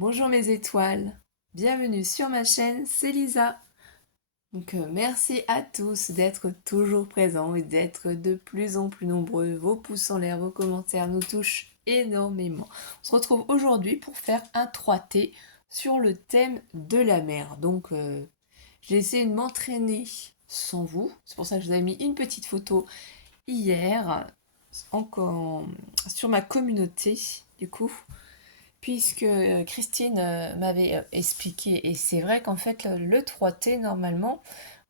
Bonjour mes étoiles, bienvenue sur ma chaîne, c'est Lisa. Merci à tous d'être toujours présents et d'être de plus en plus nombreux. Vos pouces en l'air, vos commentaires nous touchent énormément. On se retrouve aujourd'hui pour faire un 3T sur le thème de la mer. J'ai essayé de m'entraîner sans vous. C'est pour ça que je vous ai mis une petite photo hier encore sur ma communauté du coup puisque Christine m'avait expliqué, et c'est vrai qu'en fait le 3T, normalement,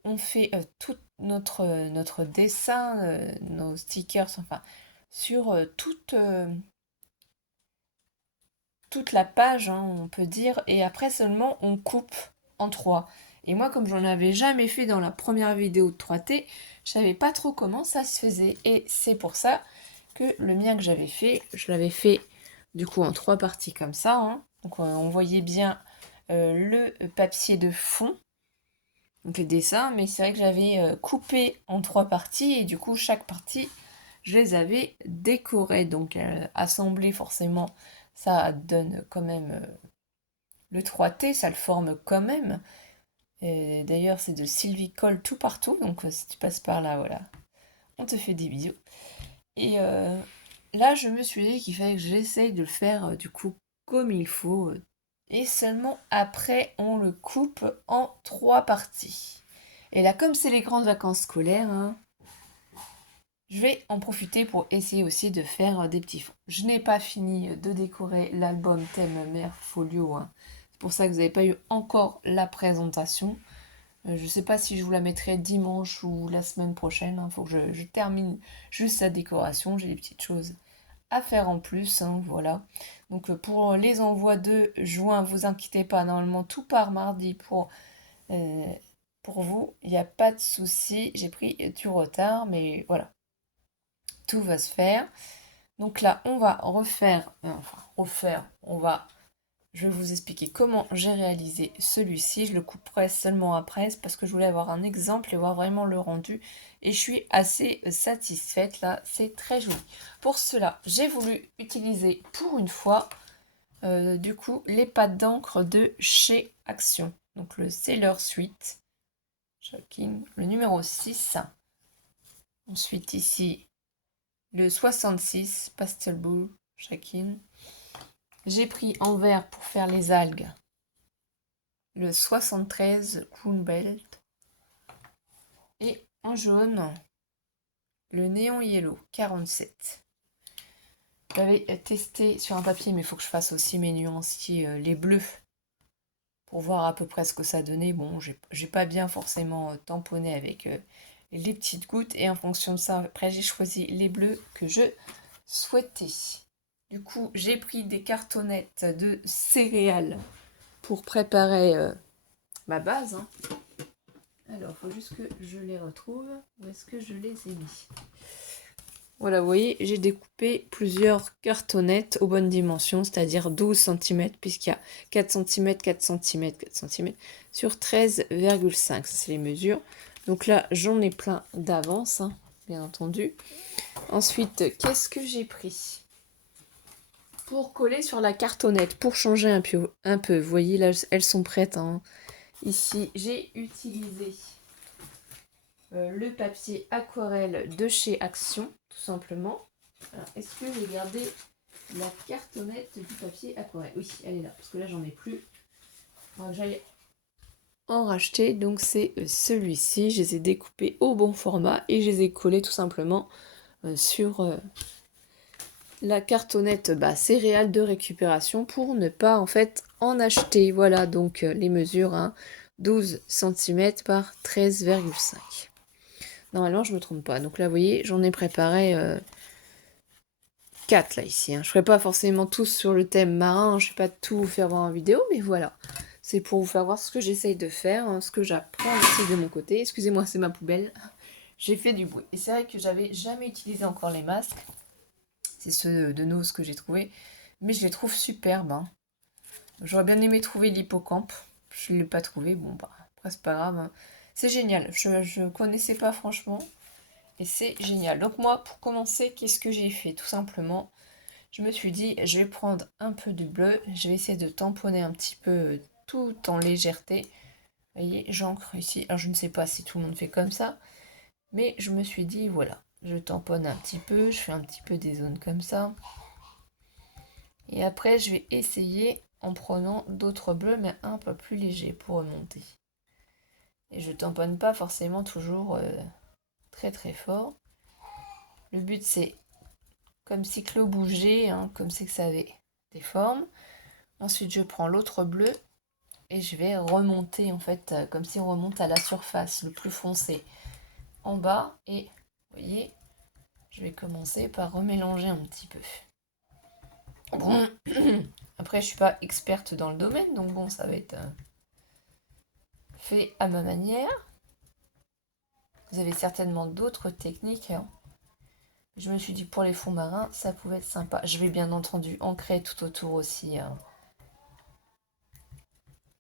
on fait tout notre dessin, nos stickers, enfin, sur toute la page, hein, on peut dire, et après seulement on coupe en 3. Et moi, comme j'en avais jamais fait dans la première vidéo de 3T, je savais pas trop comment ça se faisait. Et c'est pour ça que le mien que j'avais fait, je l'avais fait du coup en 3 parties comme ça, hein. On voyait bien le papier de fond, donc les dessins, mais c'est vrai que j'avais coupé en 3 parties et du coup chaque partie, je les avais décorées. Donc assemblées forcément, ça donne quand même le 3T, ça le forme quand même. D'ailleurs c'est de Sylvie Colle tout partout, donc si tu passes par là, voilà, on te fait des bisous. Et là, je me suis dit qu'il fallait que j'essaye de le faire du coup comme il faut. Et seulement après, on le coupe en 3 parties. Et là, comme c'est les grandes vacances scolaires, hein, je vais en profiter pour essayer aussi de faire des petits fonds. Je n'ai pas fini de décorer l'album thème Mère Folio, hein. C'est pour ça que vous n'avez pas eu encore la présentation. Je ne sais pas si je vous la mettrai dimanche ou la semaine prochaine. Il faut que je termine juste la décoration. J'ai des petites choses à faire en plus, hein, voilà. Pour les envois de juin, vous inquiétez pas, normalement tout part mardi euh, pour vous, il n'y a pas de souci. J'ai pris du retard, mais voilà, tout va se faire. Donc là, on va je vais vous expliquer comment j'ai réalisé celui-ci. Je le couperai seulement après parce que je voulais avoir un exemple et voir vraiment le rendu. Et je suis assez satisfaite là, c'est très joli. Pour cela, j'ai voulu utiliser pour une fois, du coup, les pâtes d'encre de chez Action. Donc le Sailor Suite, le numéro 6. Ensuite ici, le 66 Pastel Blue Shakin. J'ai pris en vert pour faire les algues le 73 Cool Belt et en jaune le Néon Yellow 47. J'avais testé sur un papier, mais il faut que je fasse aussi mes nuanciers, les bleus, pour voir à peu près ce que ça donnait. Bon, j'ai pas bien forcément tamponné avec les petites gouttes, et en fonction de ça, après j'ai choisi les bleus que je souhaitais. Du coup, j'ai pris des cartonnettes de céréales pour préparer ma base, hein. Alors, il faut juste que je les retrouve. Où est-ce que je les ai mis? Voilà, vous voyez, j'ai découpé plusieurs cartonnettes aux bonnes dimensions, c'est-à-dire 12 cm, puisqu'il y a 4 cm, 4 cm, 4 cm, sur 13,5. Ça, c'est les mesures. Donc là, j'en ai plein d'avance, hein, bien entendu. Ensuite, qu'est-ce que j'ai pris? Pour coller sur la cartonnette, pour changer un peu. Vous voyez, là, elles sont prêtes, hein. Ici, j'ai utilisé le papier aquarelle de chez Action, tout simplement. Est-ce que j'ai gardé la cartonnette du papier aquarelle? Oui, elle est là, parce que là, j'en ai plus. J'aille en racheter. Donc, c'est celui-ci. Je les ai découpés au bon format et je les ai collés tout simplement sur la cartonnette céréales de récupération pour ne pas en fait en acheter. Voilà donc les mesures, hein, 12 cm par 13,5. Normalement, je me trompe pas. Donc là, vous voyez, j'en ai préparé 4 là ici, hein. Je ferai pas forcément tous sur le thème marin, je ne vais pas tout vous faire voir en vidéo, mais voilà. C'est pour vous faire voir ce que j'essaye de faire, hein, ce que j'apprends aussi de mon côté. Excusez-moi, c'est ma poubelle. J'ai fait du bruit. Et c'est vrai que j'avais jamais utilisé encore les masques. C'est ceux de Nose que j'ai trouvé. Mais je les trouve superbes, hein. J'aurais bien aimé trouver l'hippocampe. Je ne l'ai pas trouvé. Bon, bah, après, c'est pas grave, hein. C'est génial. Je ne connaissais pas, franchement. Et c'est génial. Donc moi, pour commencer, qu'est-ce que j'ai fait? Tout simplement, je me suis dit, je vais prendre un peu de bleu, je vais essayer de tamponner un petit peu tout en légèreté. Vous voyez, j'encre ici. Alors, je ne sais pas si tout le monde fait comme ça, mais je me suis dit, voilà, je tamponne un petit peu, je fais un petit peu des zones comme ça. Et après, je vais essayer en prenant d'autres bleus, mais un peu plus légers pour remonter. Et je tamponne pas forcément toujours très très fort. Le but, c'est comme si que l'eau bougeait, hein, comme si que ça avait des formes. Ensuite, je prends l'autre bleu et je vais remonter, en fait, comme si on remonte à la surface, le plus foncé, en bas. Et, vous voyez, je vais commencer par remélanger un petit peu. Bon. Après, je suis pas experte dans le domaine, donc bon, ça va être fait à ma manière. Vous avez certainement d'autres techniques, hein. Je me suis dit pour les fonds marins, ça pouvait être sympa. Je vais bien entendu ancrer tout autour aussi, hein.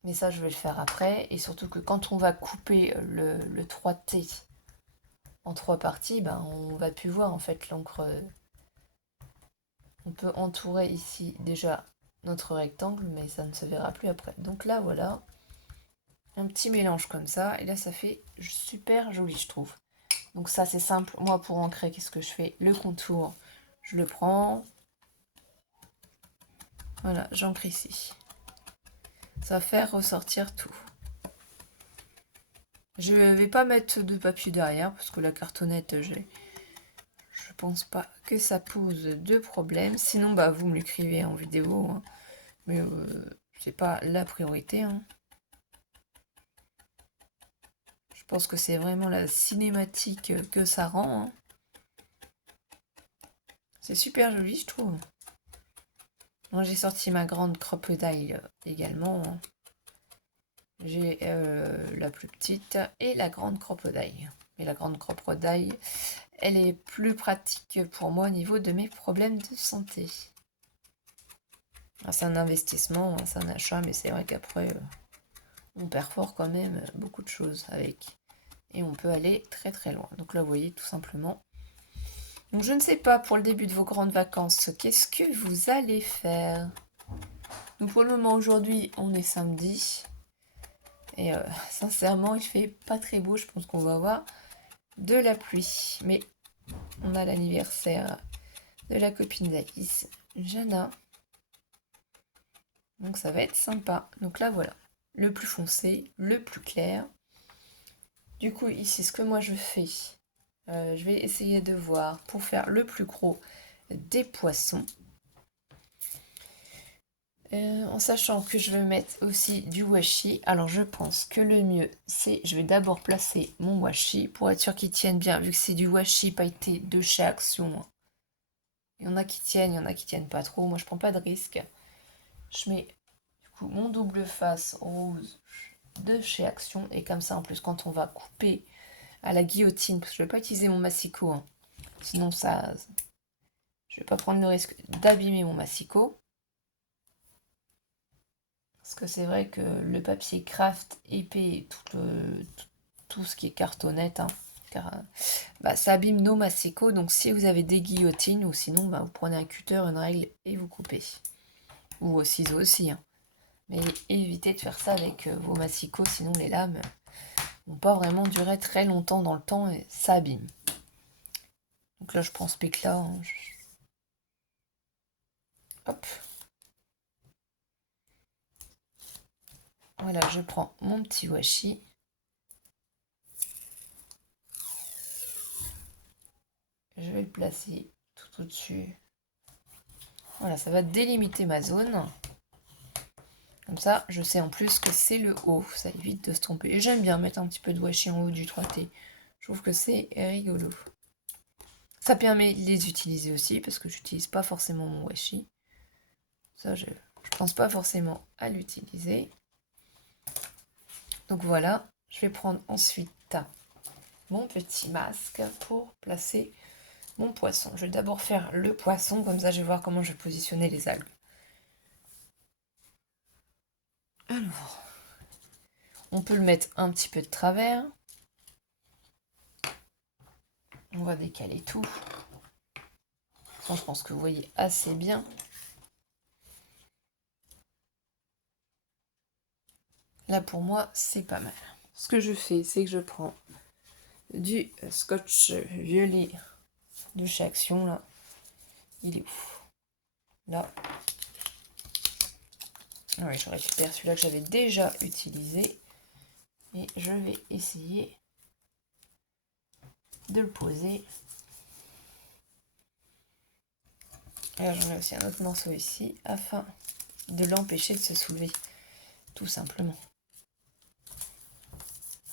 Mais ça, je vais le faire après. Et surtout que quand on va couper le 3T en 3 parties, ben, on va plus voir en fait l'encre. On peut entourer ici déjà notre rectangle, mais ça ne se verra plus après. Donc là, voilà. Un petit mélange comme ça. Et là, ça fait super joli, je trouve. Donc ça, c'est simple. Moi, pour ancrer, qu'est-ce que je fais? Le contour, je le prends. Voilà, j'ancre ici. Ça va faire ressortir tout. Je vais pas mettre de papier derrière parce que la cartonnette, je pense pas que ça pose de problème. Sinon, bah vous me l'écrivez en vidéo, hein. Mais c'est pas la priorité, hein. Je pense que c'est vraiment la cinématique que ça rend, hein. C'est super joli, je trouve. Moi, j'ai sorti ma grande crocodile également, hein. J'ai la plus petite et la grande crocodile. Et la grande crocodile, elle est plus pratique pour moi au niveau de mes problèmes de santé. C'est un investissement, hein, c'est un achat, mais c'est vrai qu'après, on perfore quand même beaucoup de choses avec. Et on peut aller très très loin. Donc là, vous voyez, tout simplement. Donc je ne sais pas, pour le début de vos grandes vacances, qu'est-ce que vous allez faire? Donc pour le moment, aujourd'hui, on est samedi. Et sincèrement, il fait pas très beau. Je pense qu'on va avoir de la pluie. Mais on a l'anniversaire de la copine d'Alice, Jana. Donc ça va être sympa. Donc là, voilà. Le plus foncé, le plus clair. Du coup, ici, ce que moi je fais, je vais essayer de voir pour faire le plus gros des poissons. En sachant que je vais mettre aussi du washi. Alors je pense que le mieux, c'est je vais d'abord placer mon washi pour être sûr qu'il tienne bien, vu que c'est du washi pailleté de chez Action. Il y en a qui tiennent, il y en a qui tiennent pas trop. Moi, je prends pas de risque. Je mets du coup mon double face rose de chez Action. Et comme ça, en plus, quand on va couper à la guillotine, parce que je vais pas utiliser mon massicot, hein. Sinon, ça, je vais pas prendre le risque d'abîmer mon massicot. Parce que c'est vrai que le papier craft épais, tout ce qui est cartonnette, hein, car, bah, ça abîme nos massicots. Donc si vous avez des guillotines, ou sinon bah, vous prenez un cutter, une règle et vous coupez. Ou au ciseau aussi, hein. Mais évitez de faire ça avec vos massicots, sinon les lames vont pas vraiment durer très longtemps dans le temps et ça abîme. Donc là je prends ce pic-là, hein, hop. Voilà, je prends mon petit washi. Je vais le placer tout au-dessus. Voilà, ça va délimiter ma zone. Comme ça, je sais en plus que c'est le haut. Ça évite de se tromper. Et j'aime bien mettre un petit peu de washi en haut du 3T. Je trouve que c'est rigolo. Ça permet de les utiliser aussi, parce que j'utilise pas forcément mon washi. Ça, je pense pas forcément à l'utiliser. Donc voilà, je vais prendre ensuite mon petit masque pour placer mon poisson. Je vais d'abord faire le poisson, comme ça je vais voir comment je vais positionner les algues. Alors, on peut le mettre un petit peu de travers. On va décaler tout. Bon, je pense que vous voyez assez bien. Là, pour moi, c'est pas mal. Ce que je fais, c'est que je prends du scotch violet de chez Action, là. Il est ouf. Là. Ah oui, je récupère celui-là que j'avais déjà utilisé. Et je vais essayer de le poser. Et là, j'en mets aussi un autre morceau ici, afin de l'empêcher de se soulever, tout simplement.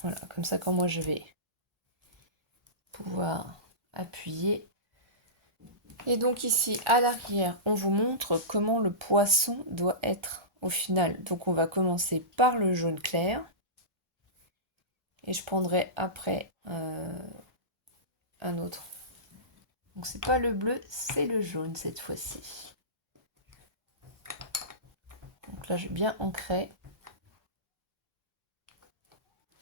Voilà, comme ça, quand moi je vais pouvoir appuyer. Et donc ici, à l'arrière, on vous montre comment le poisson doit être au final. Donc on va commencer par le jaune clair. Et je prendrai après un autre. Donc c'est pas le bleu, c'est le jaune cette fois-ci. Donc là, je vais bien ancrer.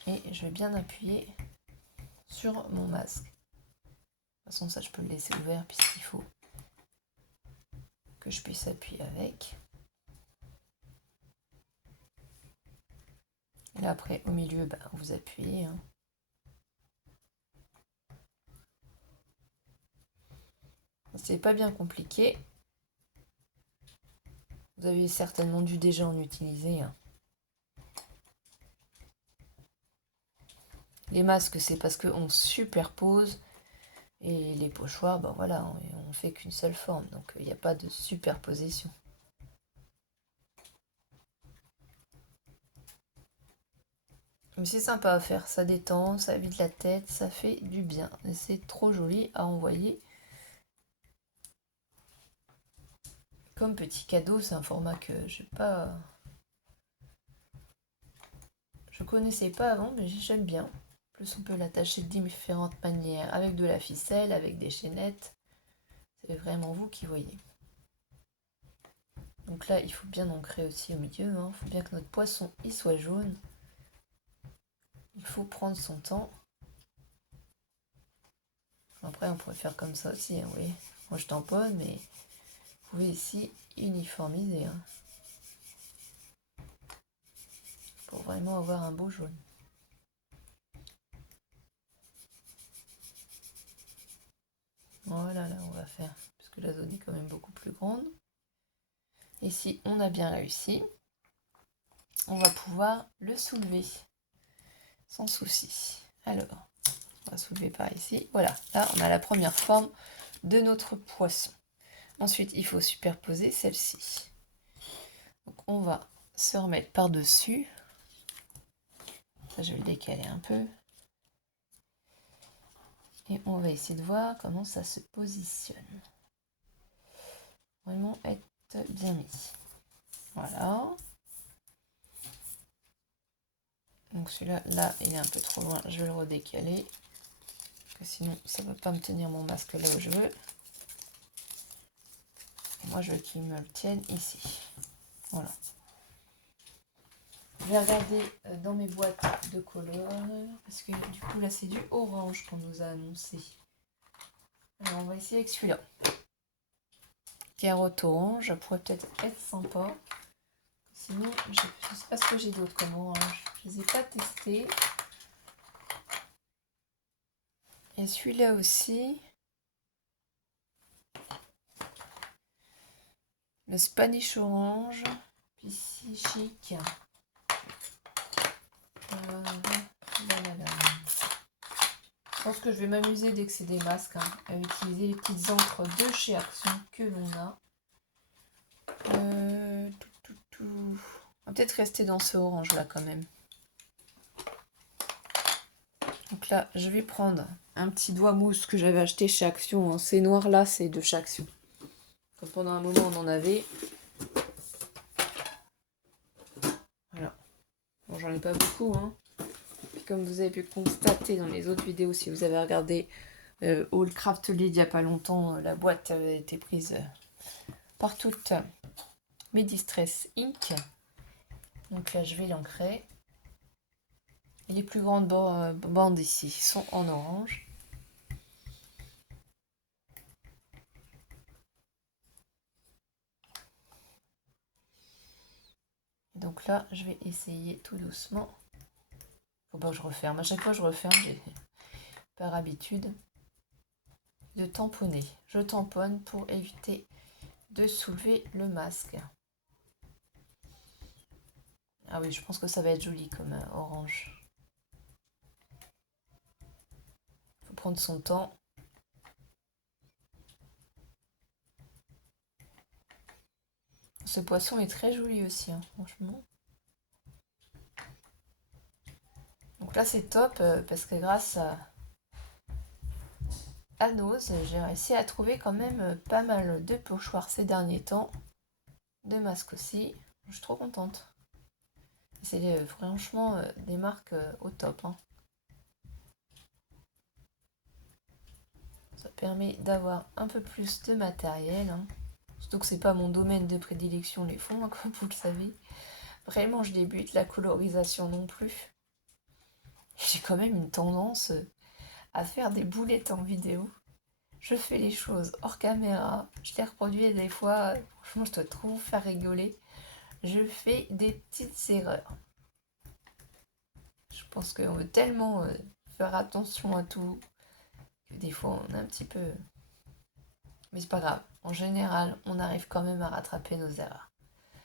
Et je vais bien appuyer sur mon masque. De toute façon, ça, je peux le laisser ouvert puisqu'il faut que je puisse appuyer avec. Et là, après, au milieu, vous appuyez. Hein. C'est pas bien compliqué. Vous avez certainement dû déjà en utiliser. Hein. Les masques, c'est parce qu'on superpose. Et les pochoirs, voilà, on fait qu'une seule forme. Donc, il n'y a pas de superposition. Mais c'est sympa à faire, ça détend, ça vide la tête, ça fait du bien. Et c'est trop joli à envoyer. Comme petit cadeau, c'est un format que je connaissais pas avant, mais j'aime bien. En plus, on peut l'attacher de différentes manières, avec de la ficelle, avec des chaînettes. C'est vraiment vous qui voyez. Donc là, il faut bien ancrer aussi au milieu. Il faut bien que notre poisson il soit jaune. Il faut prendre son temps. Après, on pourrait faire comme ça aussi, vous voyez. Moi, je tamponne, mais vous pouvez ici uniformiser. Pour vraiment avoir un beau jaune. Voilà, là, on va faire, puisque la zone est quand même beaucoup plus grande. Et si on a bien réussi, on va pouvoir le soulever sans souci. Alors, on va soulever par ici. Voilà, là, on a la première forme de notre poisson. Ensuite, il faut superposer celle-ci. Donc, on va se remettre par-dessus. Ça, je vais le décaler un peu. Et on va essayer de voir comment ça se positionne. Vraiment être bien mis. Voilà. Donc celui-là, là, il est un peu trop loin. Je vais le redécaler. Parce que sinon, ça ne va pas me tenir mon masque là où je veux. Et moi, je veux qu'il me le tienne ici. Voilà. Je vais regarder dans mes boîtes de couleurs. Parce que du coup, là, c'est du orange qu'on nous a annoncé. Alors, on va essayer avec celui-là. Carotte orange. Ça pourrait peut-être être sympa. Sinon, je ne sais pas ce que j'ai d'autre comme orange. Je ne les ai pas testés. Et celui-là aussi. Le Spanish orange. Ici, chic. Je pense que je vais m'amuser dès que c'est des masques à utiliser les petites encres de chez Action que l'on a. On va peut-être rester dans ce orange là quand même. Donc là, je vais prendre un petit doigt mousse que j'avais acheté chez Action. Ces noirs là, c'est de chez Action. Comme pendant un moment on en avait. Voilà. Bon, j'en ai pas beaucoup, hein. Puis comme vous avez pu constater dans les autres vidéos, si vous avez regardé All Craftly il n'y a pas longtemps, la boîte avait été prise par toutes mes Distress Ink. Donc là, je vais l'ancrer. Et les plus grandes bandes ici sont en orange. Donc là, je vais essayer tout doucement. Faut pas que je referme. À chaque fois, je referme, j'ai par habitude de tamponner. Je tamponne pour éviter de soulever le masque. Ah oui, je pense que ça va être joli comme orange. Faut prendre son temps. Ce poisson est très joli aussi, hein, franchement. Donc là, c'est top parce que grâce à Nose, j'ai réussi à trouver quand même pas mal de pochoirs ces derniers temps. De masques aussi. Je suis trop contente. C'est franchement des marques au top, hein. Ça permet d'avoir un peu plus de matériel, hein. Surtout que c'est pas mon domaine de prédilection les fonds, hein, comme vous le savez. Vraiment, je débute la colorisation non plus. J'ai quand même une tendance à faire des boulettes en vidéo. Je fais les choses hors caméra, je les reproduis et des fois, franchement, je dois trop vous faire rigoler. Je fais des petites erreurs. Je pense qu'on veut tellement faire attention à tout que des fois, on est un petit peu... Mais c'est pas grave. En général, on arrive quand même à rattraper nos erreurs.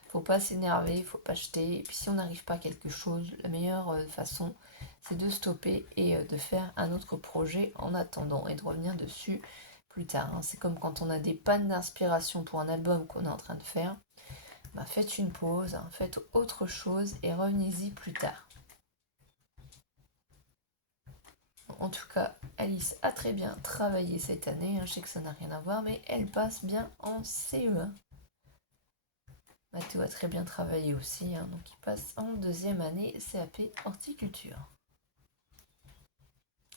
Faut pas s'énerver, faut pas jeter. Et puis si on n'arrive pas à quelque chose, la meilleure façon, c'est de stopper et de faire un autre projet en attendant et de revenir dessus plus tard, hein. C'est comme quand on a des pannes d'inspiration pour un album qu'on est en train de faire. Bah, faites une pause, hein, faites autre chose et revenez-y plus tard. En tout cas, Alice a très bien travaillé cette année, hein. Je sais que ça n'a rien à voir, mais elle passe bien en CE1. Mathéo a très bien travaillé aussi, hein, donc il passe en deuxième année CAP horticulture.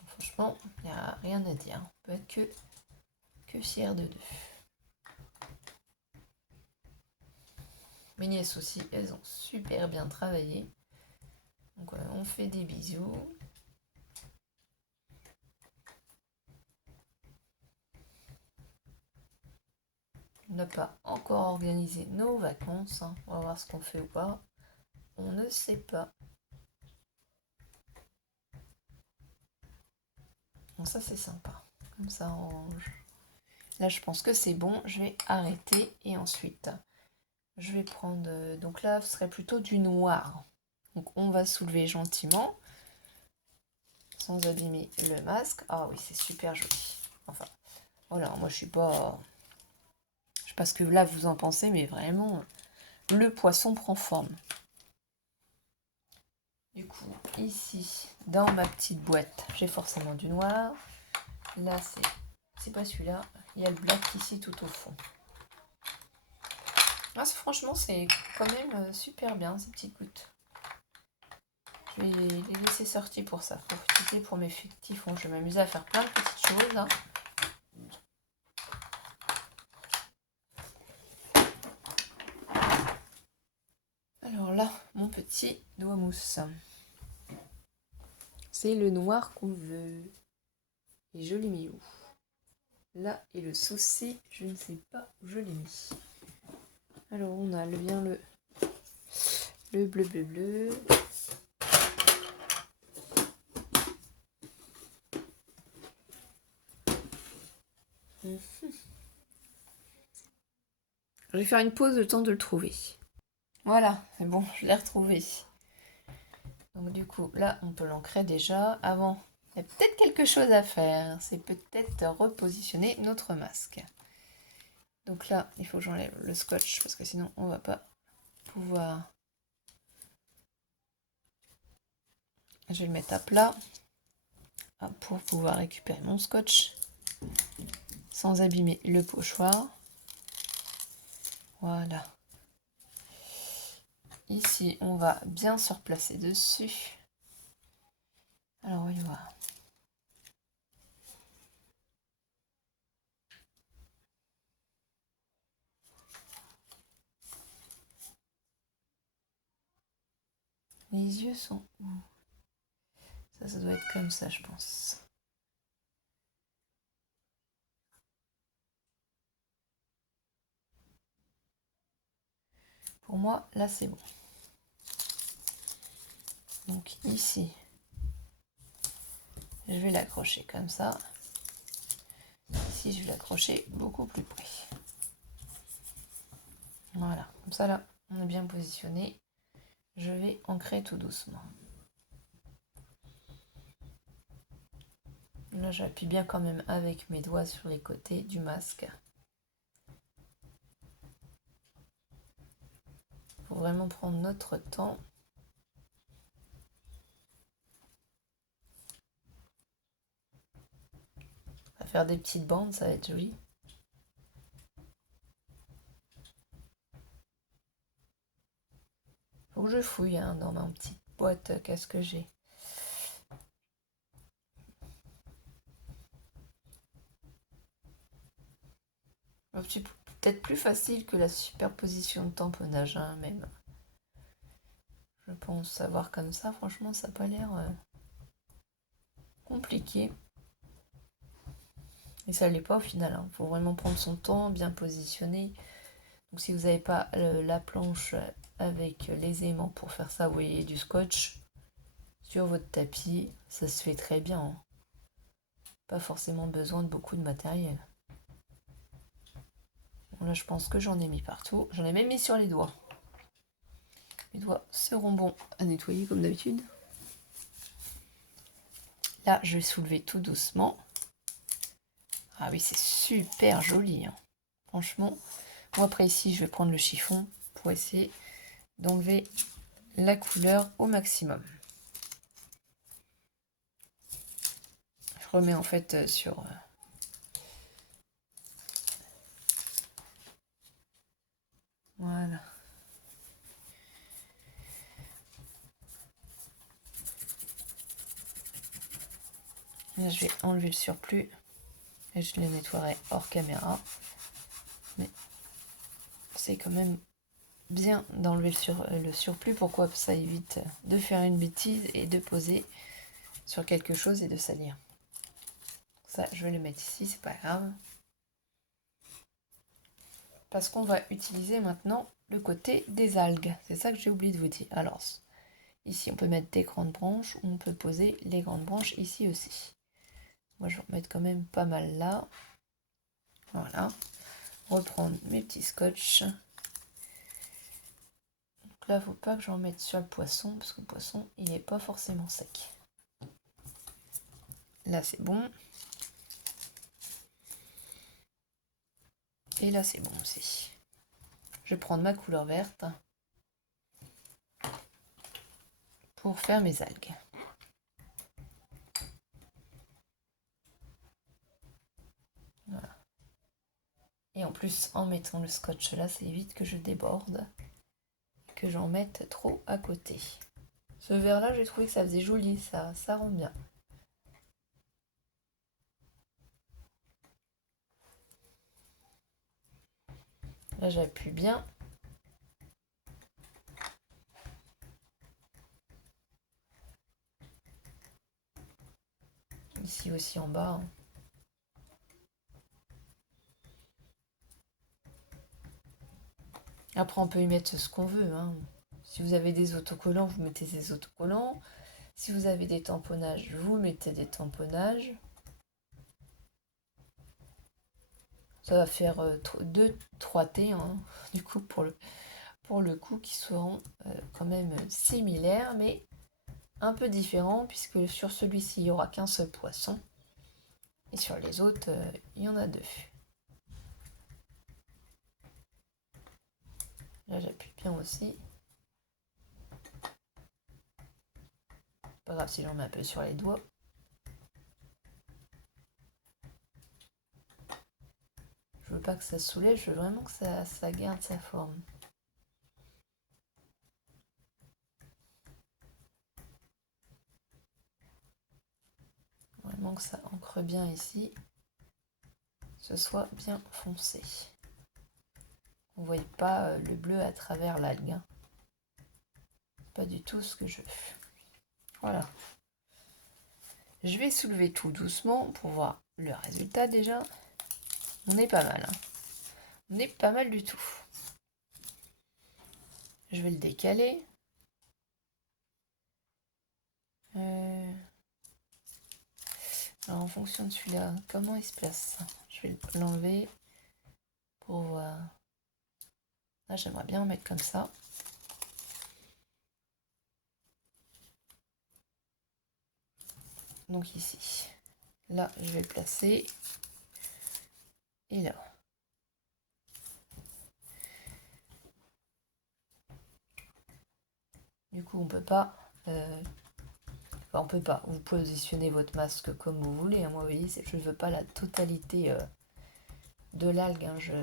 Franchement, il n'y a rien à dire. On peut être que fier de deux. Mes nièces aussi, elles ont super bien travaillé. Donc on fait des bisous. On n'a pas encore organisé nos vacances, hein. On va voir ce qu'on fait ou pas. On ne sait pas. Bon, ça c'est sympa. Comme ça on range. Là je pense que c'est bon. Je vais arrêter et ensuite je vais prendre... donc là ce serait plutôt du noir. Donc on va soulever gentiment. Sans abîmer le masque. Ah oui, c'est super joli. Enfin, voilà, moi je suis pas... Je sais pas ce que là vous en pensez, mais vraiment, le poisson prend forme. Du coup, ici, dans ma petite boîte, j'ai forcément du noir. Là, c'est pas celui-là. Il y a le black ici tout au fond. Ah, franchement, c'est quand même super bien, ces petites gouttes. Je vais les laisser sortir pour ça, pour utiliser pour mes fictifs. Je vais m'amuser à faire plein de petites choses, hein. Alors là, mon petit doigt mousse. C'est le noir qu'on veut. Et je l'ai mis où? Là est le souci, je ne sais pas où je l'ai mis. Alors on a bien le bleu. Je vais faire une pause le temps de le trouver. Voilà, c'est bon, je l'ai retrouvé. Donc du coup, là, on peut l'ancrer déjà. Avant, il y a peut-être quelque chose à faire. C'est peut-être repositionner notre masque. Donc là, il faut que j'enlève le scotch parce que sinon, on va pas pouvoir... Je vais le mettre à plat pour pouvoir récupérer mon scotch sans abîmer le pochoir. Voilà. Ici, on va bien se replacer dessus. Alors, voyons voir. Les yeux sont où? Ça doit être comme ça, je pense. Pour moi, là, c'est bon. Donc ici, je vais l'accrocher comme ça. Ici, je vais l'accrocher beaucoup plus près. Voilà, comme ça là, on est bien positionné. Je vais ancrer tout doucement. Là, j'appuie bien quand même avec mes doigts sur les côtés du masque. Il faut vraiment prendre notre temps. On va faire des petites bandes, ça va être joli. Faut que je fouille hein, dans ma petite boîte, qu'est-ce que j'ai. C'est peut-être plus facile que la superposition de tamponnage, hein, même. Je pense savoir comme ça, franchement, ça n'a pas l'air compliqué. Et ça l'est pas au final. Il faut vraiment prendre son temps, bien positionner. Donc si vous n'avez pas la planche avec les aimants pour faire ça, vous voyez du scotch sur votre tapis, ça se fait très bien. Hein. Pas forcément besoin de beaucoup de matériel. Bon, là, je pense que j'en ai mis partout. J'en ai même mis sur les doigts. Les doigts seront bons à nettoyer comme d'habitude. Là, je vais soulever tout doucement. Ah oui, c'est super joli. Hein. Franchement, moi après ici, je vais prendre le chiffon pour essayer d'enlever la couleur au maximum. Je remets en fait sur... Voilà. Là, je vais enlever le surplus et je le nettoierai hors caméra. Mais c'est quand même bien d'enlever le surplus. Pourquoi? Ça évite de faire une bêtise et de poser sur quelque chose et de salir. Ça, je vais le mettre ici, c'est pas grave. Parce qu'on va utiliser maintenant le côté des algues. C'est ça que j'ai oublié de vous dire. Alors, ici, on peut mettre des grandes branches, ou on peut poser les grandes branches ici aussi. Moi, je vais en mettre quand même pas mal là. Voilà. Reprendre mes petits scotch. Donc là, il ne faut pas que j'en mette sur le poisson, parce que le poisson, il n'est pas forcément sec. Là, c'est bon. Et là, c'est bon aussi. Je vais prendre ma couleur verte pour faire mes algues. Voilà. Et en plus, en mettant le scotch là, ça évite que je déborde, que j'en mette trop à côté. Ce vert là, j'ai trouvé que ça faisait joli, ça rend bien. Là, j'appuie bien. Ici aussi en bas. Hein. Après, on peut y mettre ce qu'on veut. Hein. Si vous avez des autocollants, vous mettez des autocollants. Si vous avez des tamponnages, vous mettez des tamponnages. Ça va faire 2-3 T, hein, du coup, pour le coup, qui seront quand même similaires, mais un peu différents, puisque sur celui-ci, il n'y aura qu'un seul poisson. Et sur les autres, il y en a deux. Là, j'appuie bien aussi. Pas grave si j'en mets un peu sur les doigts. Je veux pas que ça soulève, je veux vraiment que ça garde sa forme. Vraiment que ça ancre bien ici. Ce soit bien foncé. Vous ne voyez pas le bleu à travers l'algue. Hein. Pas du tout ce que je veux. Voilà. Je vais soulever tout doucement pour voir le résultat déjà. On est pas mal. Hein. On est pas mal du tout. Je vais le décaler. fonction de celui-là. Comment il se place? Je vais l'enlever pour voir. Là, j'aimerais bien en mettre comme ça. Donc ici. Là, je vais le placer. Et là. Du coup, on peut pas... Enfin, on peut pas. Vous positionnez votre masque comme vous voulez. Hein. Moi, vous voyez, je ne veux pas la totalité de l'algue. Hein. Je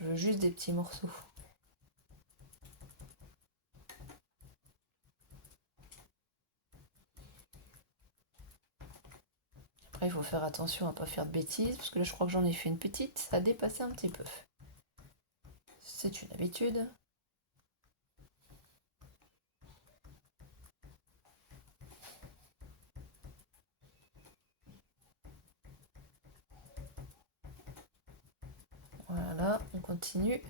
veux juste des petits morceaux. Après, il faut faire attention à ne pas faire de bêtises, parce que là, je crois que j'en ai fait une petite. Ça a dépassé un petit peu. C'est une habitude. Voilà, on continue.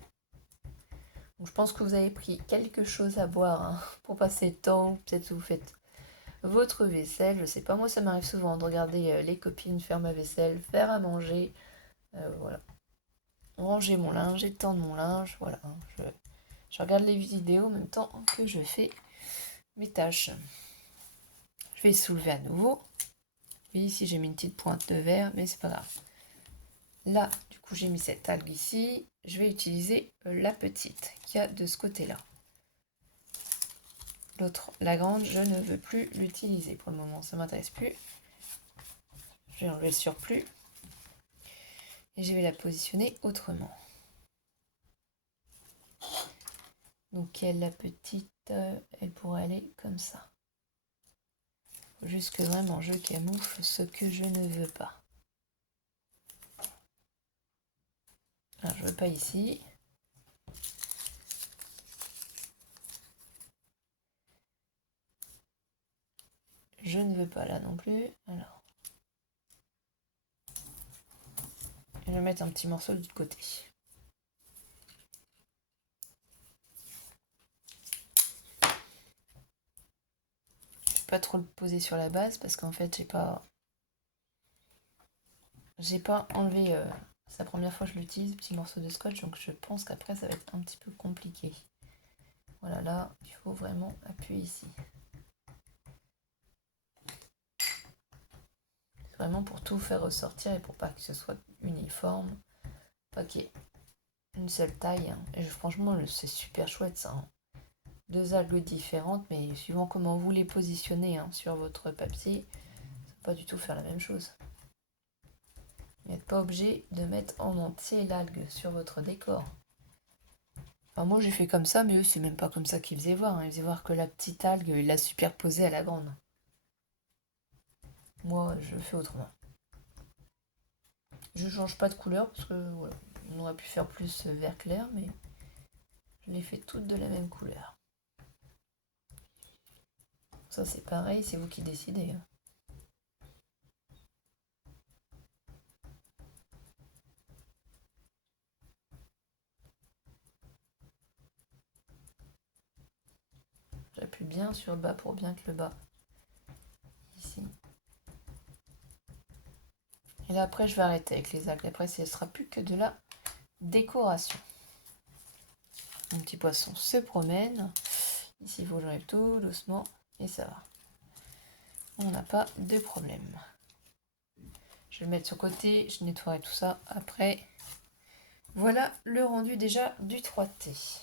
Donc, je pense que vous avez pris quelque chose à boire hein, pour passer le temps. Peut-être que vous faites votre vaisselle. Je sais pas, moi ça m'arrive souvent de regarder les copines faire ma vaisselle, faire à manger. Voilà. Ranger mon linge, étendre mon linge. Voilà. Hein, je regarde les vidéos en même temps que je fais mes tâches. Je vais soulever à nouveau. Oui, ici j'ai mis une petite pointe de verre, mais c'est pas grave. Là, du coup, j'ai mis cette algue ici. Je vais utiliser la petite qu'il y a de ce côté-là. L'autre, la grande, je ne veux plus l'utiliser pour le moment. Ça ne m'intéresse plus. Je vais enlever le surplus. Et je vais la positionner autrement. Donc, elle, la petite, elle pourrait aller comme ça. Faut juste que vraiment je camoufle ce que je ne veux pas. Alors, je veux pas ici. Je ne veux pas là non plus. Alors, je vais mettre un petit morceau de l'autre côté. Je vais pas trop le poser sur la base parce qu'en fait, j'ai pas enlevé. C'est la première fois que je l'utilise, petit morceau de scotch, donc je pense qu'après ça va être un petit peu compliqué. Voilà, là, il faut vraiment appuyer ici. C'est vraiment pour tout faire ressortir et pour pas que ce soit uniforme. Pas qu'il y ait une seule taille. Hein. Et franchement, c'est super chouette ça. Hein. Deux algues différentes, mais suivant comment vous les positionnez hein, sur votre papier, ça va pas du tout faire la même chose. Vous n'êtes pas obligé de mettre en entier l'algue sur votre décor. Enfin, moi j'ai fait comme ça, mais eux c'est même pas comme ça qu'ils faisaient voir. Hein. Ils faisaient voir que la petite algue, ils la superposaient à la grande. Moi je fais autrement. Je change pas de couleur parce que voilà, on aurait pu faire plus vert clair, mais je les fais toutes de la même couleur. Ça c'est pareil, c'est vous qui décidez. Hein. J'appuie bien sur le bas pour bien que le bas ici. Et là après je vais arrêter avec les algues. Après ce ne sera plus que de la décoration. Mon petit poisson se promène. Ici il faut que j'enlève tout doucement et ça va. On n'a pas de problème. Je vais le mettre sur le côté, je nettoierai tout ça après. Voilà le rendu déjà du 3T.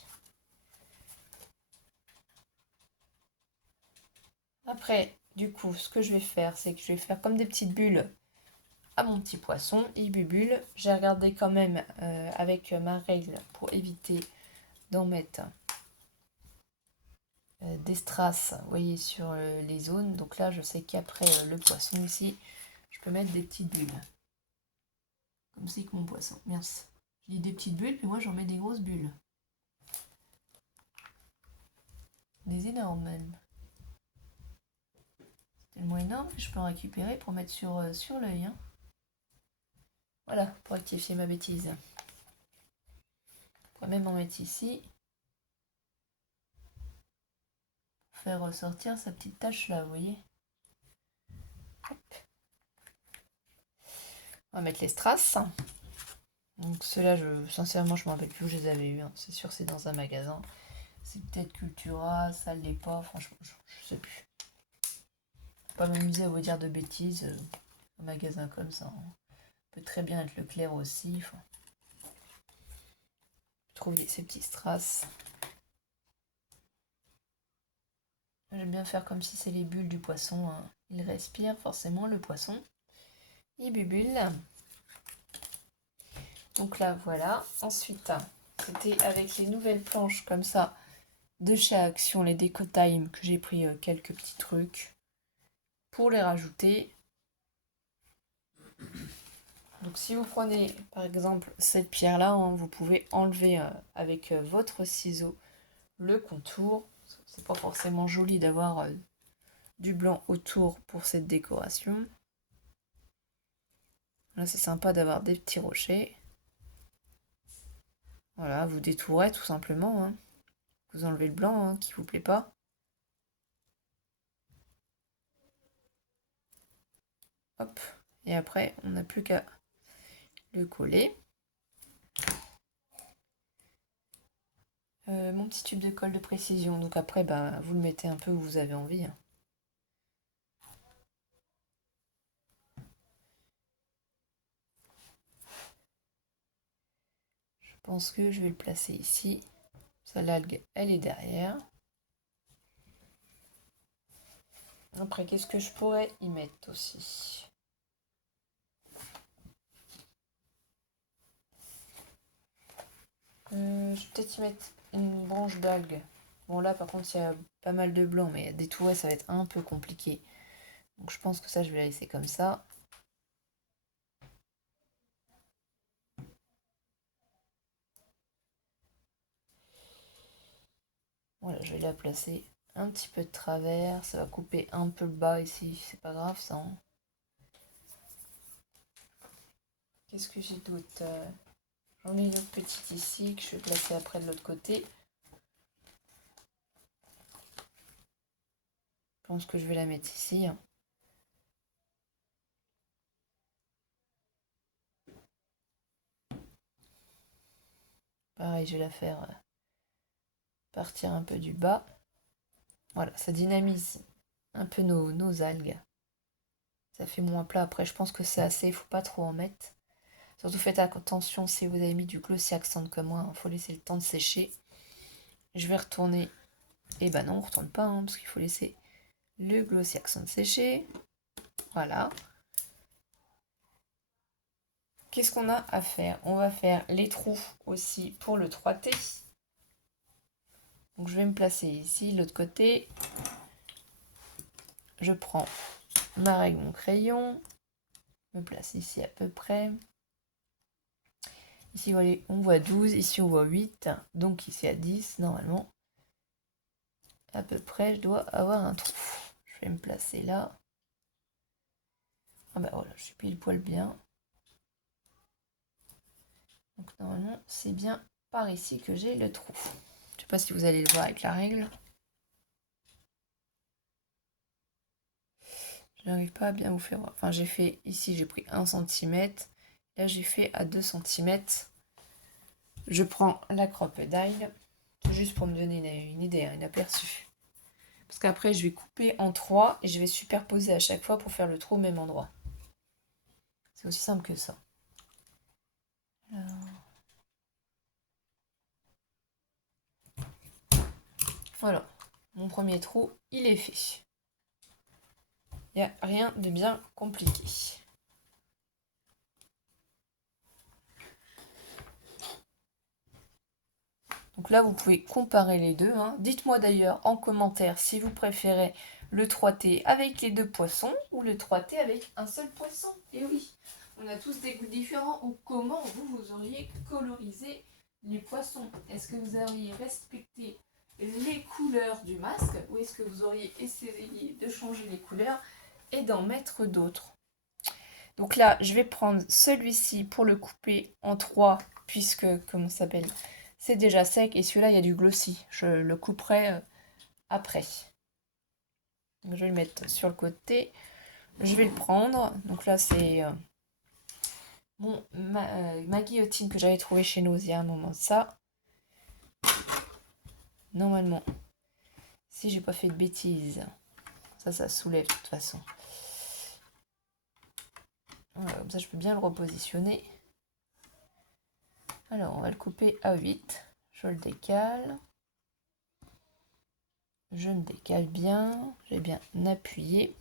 Après, du coup, ce que je vais faire, c'est que je vais faire comme des petites bulles à mon petit poisson. Il bubule. J'ai regardé quand même avec ma règle pour éviter d'en mettre des strass, vous voyez, sur les zones. Donc là, je sais qu'après le poisson ici, je peux mettre des petites bulles. Comme c'est que mon poisson. Merci. Je dis des petites bulles, puis moi j'en mets des grosses bulles. Des énormes même. C'est tellement énorme que je peux en récupérer pour mettre sur l'œil. Hein. Voilà, pour rectifier ma bêtise. Je pourrais même en mettre ici. Pour faire ressortir sa petite tache là, vous voyez. Hop. On va mettre les strass. Donc ceux-là, sincèrement, je ne me rappelle plus où je les avais eus. Hein. C'est sûr, c'est dans un magasin. C'est peut-être Cultura, ça l'est pas. Franchement, je sais plus. Pas m'amuser à vous dire de bêtises. Un magasin comme ça. Hein. Peut très bien être Leclerc aussi. Enfin, trouver ces petits strass. J'aime bien faire comme si c'est les bulles du poisson. Hein. Il respire forcément le poisson. Il bubule. Donc là, voilà. Ensuite, c'était avec les nouvelles planches comme ça de chez Action, les Déco Time, que j'ai pris quelques petits trucs pour les rajouter. Donc si vous prenez par exemple cette pierre-là, hein, vous pouvez enlever avec votre ciseau le contour. C'est pas forcément joli d'avoir du blanc autour pour cette décoration. Là, c'est sympa d'avoir des petits rochers. Voilà, vous détourez tout simplement. Hein. Vous enlevez le blanc hein, qui vous plaît pas. Hop. Et après, on n'a plus qu'à le coller. Mon petit tube de colle de précision. Donc après, bah, vous le mettez un peu où vous avez envie. Hein. Je pense que je vais le placer ici. Ça, l'algue, elle est derrière. Après, qu'est-ce que je pourrais y mettre aussi? Je vais peut-être y mettre une branche d'algue. Bon, là, par contre, il y a pas mal de blanc, mais détourer, ça va être un peu compliqué. Donc, je pense que ça, je vais la laisser comme ça. Voilà, je vais la placer un petit peu de travers. Ça va couper un peu le bas ici. C'est pas grave, ça. Hein. Qu'est-ce que j'ai d'autre? J'en ai une autre petite ici que je vais placer après de l'autre côté. Je pense que je vais la mettre ici. Hein. Pareil, je vais la faire partir un peu du bas. Voilà, ça dynamise un peu nos algues. Ça fait moins plat. Après, je pense que c'est assez. Il ne faut pas trop en mettre. Surtout faites attention si vous avez mis du glossy accent comme moi. Il faut laisser le temps de sécher. Je vais retourner. Et ben non, on ne retourne pas. Hein, parce qu'il faut laisser le glossy accent sécher. Voilà. Qu'est-ce qu'on a à faire? On va faire les trous aussi pour le 3T. Donc je vais me placer ici, de l'autre côté. Je prends ma règle, mon crayon. Je me place ici à peu près. Ici, on voit 12, ici on voit 8, donc ici à 10, normalement. À peu près, je dois avoir un trou. Je vais me placer là. Ah bah voilà, je suis pile poil bien. Donc normalement, c'est bien par ici que j'ai le trou. Je sais pas si vous allez le voir avec la règle. Je n'arrive pas à bien vous faire voir. Enfin, j'ai fait ici, j'ai pris 1 cm. Là, j'ai fait à 2 cm. Je prends la crocodile, juste pour me donner une idée, un aperçu. Parce qu'après, je vais couper en 3 et je vais superposer à chaque fois pour faire le trou au même endroit. C'est aussi simple que ça. Alors... Voilà, mon premier trou, il est fait. Il n'y a rien de bien compliqué. Donc là, vous pouvez comparer les deux. Hein. Dites-moi d'ailleurs en commentaire si vous préférez le 3T avec les deux poissons ou le 3T avec un seul poisson. Et oui, on a tous des goûts différents. Ou comment vous auriez colorisé les poissons? Est-ce que vous auriez respecté les couleurs du masque ou est-ce que vous auriez essayé de changer les couleurs et d'en mettre d'autres? Donc là, je vais prendre celui-ci pour le couper en 3 puisque, comment ça s'appelle, c'est déjà sec et celui-là, il y a du glossy. Je le couperai après. Donc, je vais le mettre sur le côté. Je vais le prendre. Donc là, c'est ma guillotine que j'avais trouvée chez nous il y a un moment de ça. Normalement, si j'ai pas fait de bêtises, ça soulève de toute façon. Voilà, comme ça je peux bien le repositionner. Alors on va le couper à 8. Je le décale. Je me décale bien. J'ai bien appuyé.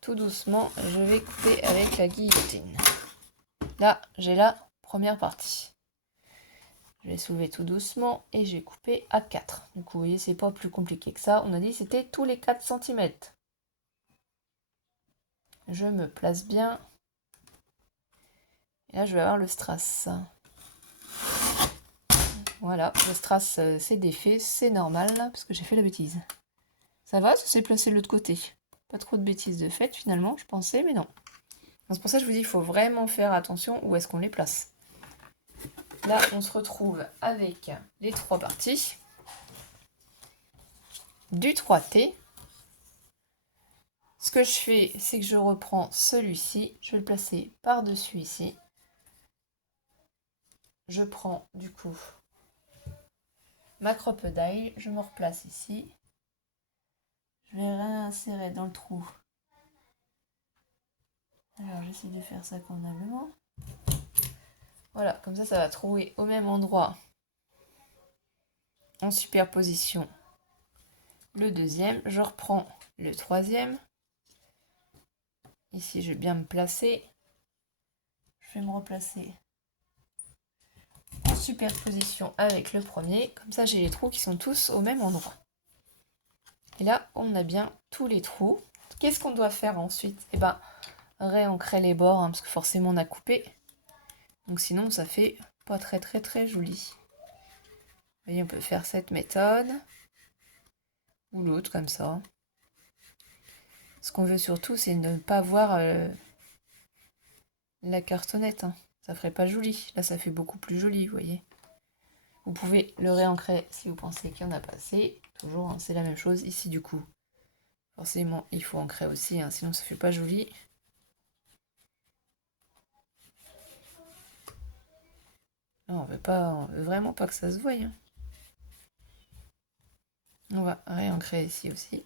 Tout doucement, je vais couper avec la guillotine. Là, j'ai la première partie. Je vais soulever tout doucement et j'ai coupé à 4. Du coup, vous voyez, c'est pas plus compliqué que ça. On a dit que c'était tous les 4 cm. Je me place bien. Et là, je vais avoir le strass. Voilà, le strass c'est défait, c'est normal, parce que j'ai fait la bêtise. Ça va, ça s'est placé de l'autre côté. Pas trop de bêtises de fait, finalement, je pensais, mais non. C'est pour ça que je vous dis, il faut vraiment faire attention où est-ce qu'on les place. Là, on se retrouve avec les 3 parties du 3T. Ce que je fais, c'est que je reprends celui-ci, je vais le placer par-dessus ici. Je prends du coup ma crocodile, je me replace ici. Je vais réinsérer dans le trou. Alors j'essaie de faire ça convenablement. Voilà, comme ça va trouver au même endroit en superposition le deuxième. Je reprends le troisième. Ici, je vais bien me placer. Je vais me replacer en superposition avec le premier. Comme ça, j'ai les trous qui sont tous au même endroit. Et là, on a bien tous les trous. Qu'est-ce qu'on doit faire ensuite? Eh bien, réancrer les bords, parce que forcément, on a coupé. Donc sinon, ça fait pas très très très joli. Vous voyez, on peut faire cette méthode. Ou l'autre, comme ça. Ce qu'on veut surtout, c'est ne pas voir la cartonnette. Ça ferait pas joli. Là, ça fait beaucoup plus joli, vous voyez. Vous pouvez le réancrer si vous pensez qu'il y en a pas assez. Toujours, c'est la même chose ici du coup. Forcément, il faut ancrer aussi, sinon ça fait pas joli. Non, on veut vraiment pas que ça se voie. On va réancrer ici aussi.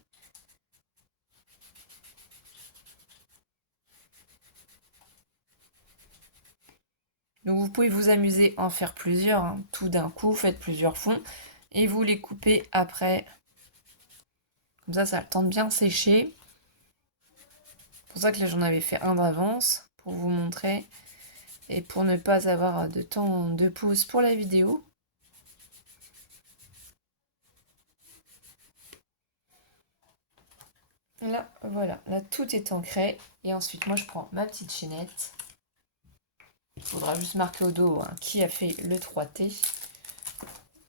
Donc vous pouvez vous amuser à en faire plusieurs, tout d'un coup, faites plusieurs fonds et vous les coupez après. Comme ça a le temps de bien sécher. C'est pour ça que là j'en avais fait un d'avance pour vous montrer et pour ne pas avoir de temps de pause pour la vidéo. Là, voilà, là tout est ancré. Et ensuite, moi je prends ma petite chaînette. Il faudra juste marquer au dos qui a fait le 3T.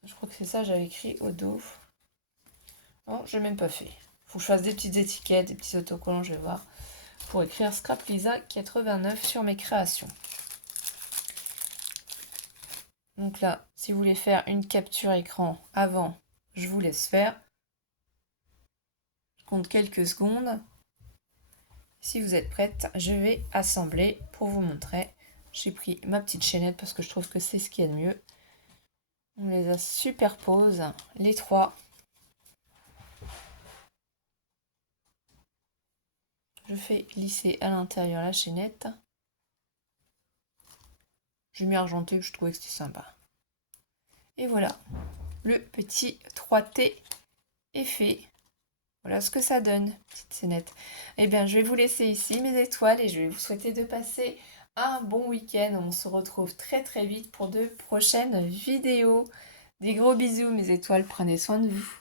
Je crois que c'est ça, j'avais écrit au dos. Non, je n'ai même pas fait. Faut que je fasse des petites étiquettes, des petits autocollants, je vais voir. Pour écrire Scrap Lisa 89 sur mes créations. Donc là, si vous voulez faire une capture écran avant, je vous laisse faire. Je compte quelques secondes. Si vous êtes prête, je vais assembler pour vous montrer. J'ai pris ma petite chaînette parce que je trouve que c'est ce qu'il y a de mieux. On les superpose, les 3. Je fais lisser à l'intérieur la chaînette. J'ai mis argenté, je trouvais que c'était sympa. Et voilà, le petit 3T est fait. Voilà ce que ça donne, petite chaînette. Eh bien, je vais vous laisser ici, mes étoiles, et je vais vous souhaiter de passer un bon week-end. On se retrouve très très vite pour de prochaines vidéos. Des gros bisous, mes étoiles, prenez soin de vous.